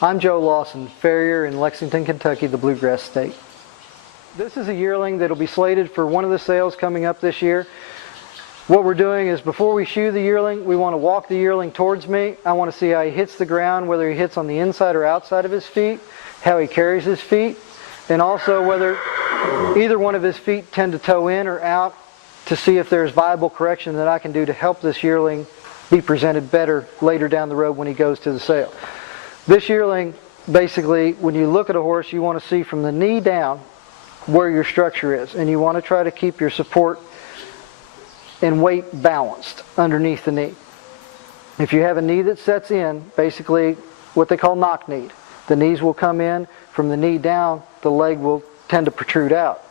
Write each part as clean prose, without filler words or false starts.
I'm Joe Lawson, Farrier in Lexington, Kentucky, the Bluegrass State. This is a yearling that will be slated for one of the sales coming up this year. What we're doing is before we shoe the yearling, we want to walk the yearling towards me. I want to see how he hits the ground, whether he hits on the inside or outside of his feet, how he carries his feet, and also whether either one of his feet tend to toe in or out, to see if there's viable correction that I can do to help this yearling be presented better later down the road when he goes to the sale. This yearling, basically, when you look at a horse, you want to see from the knee down where your structure is, and you want to try to keep your support and weight balanced underneath the knee. If you have a knee that sets in, basically what they call knock knee, the knees will come in, from the knee down, the leg will tend to protrude out.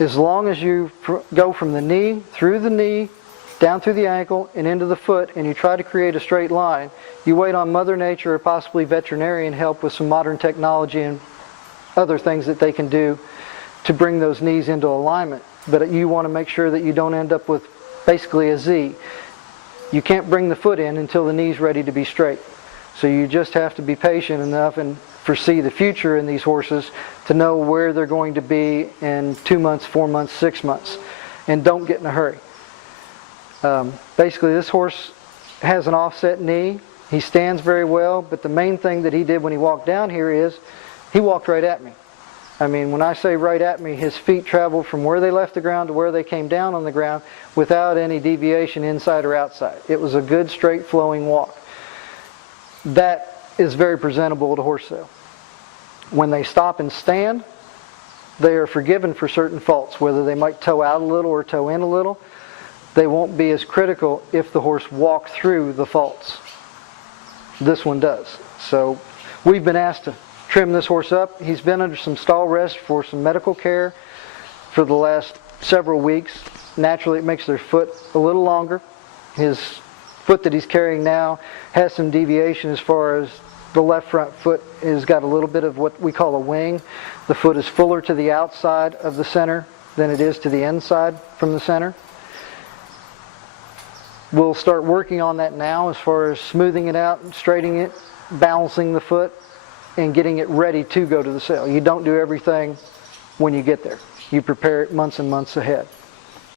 As long as you go from the knee, down through the ankle and into the foot, and you try to create a straight line, you wait on Mother Nature or possibly veterinarian help with some modern technology and other things that they can do to bring those knees into alignment. But you want to make sure that you don't end up with basically a Z. You can't bring the foot in until the knee's ready to be straight. So you just have to be patient enough and foresee the future in these horses to know where they're going to be in 2 months, 4 months, 6 months. And don't get in a hurry. Basically, this horse has an offset knee. He stands very well, but the main thing that he did when he walked down here is he walked right at me. I mean, when I say right at me, his feet traveled from where they left the ground to where they came down on the ground without any deviation inside or outside. It was a good, straight, flowing walk. That is very presentable at a horse sale. When they stop and stand, they are forgiven for certain faults, whether they might toe out a little or toe in a little. They won't be as critical if the horse walked through the faults. This one does. So we've been asked to trim this horse up. He's been under some stall rest for some medical care for the last several weeks. Naturally, it makes their foot a little longer. His foot that he's carrying now has some deviation as far as the left front foot has got a little bit of what we call a wing. The foot is fuller to the outside of the center than it is to the inside from the center. We'll start working on that now as far as smoothing it out, straightening it, balancing the foot, and getting it ready to go to the sale. You don't do everything when you get there. You prepare it months and months ahead.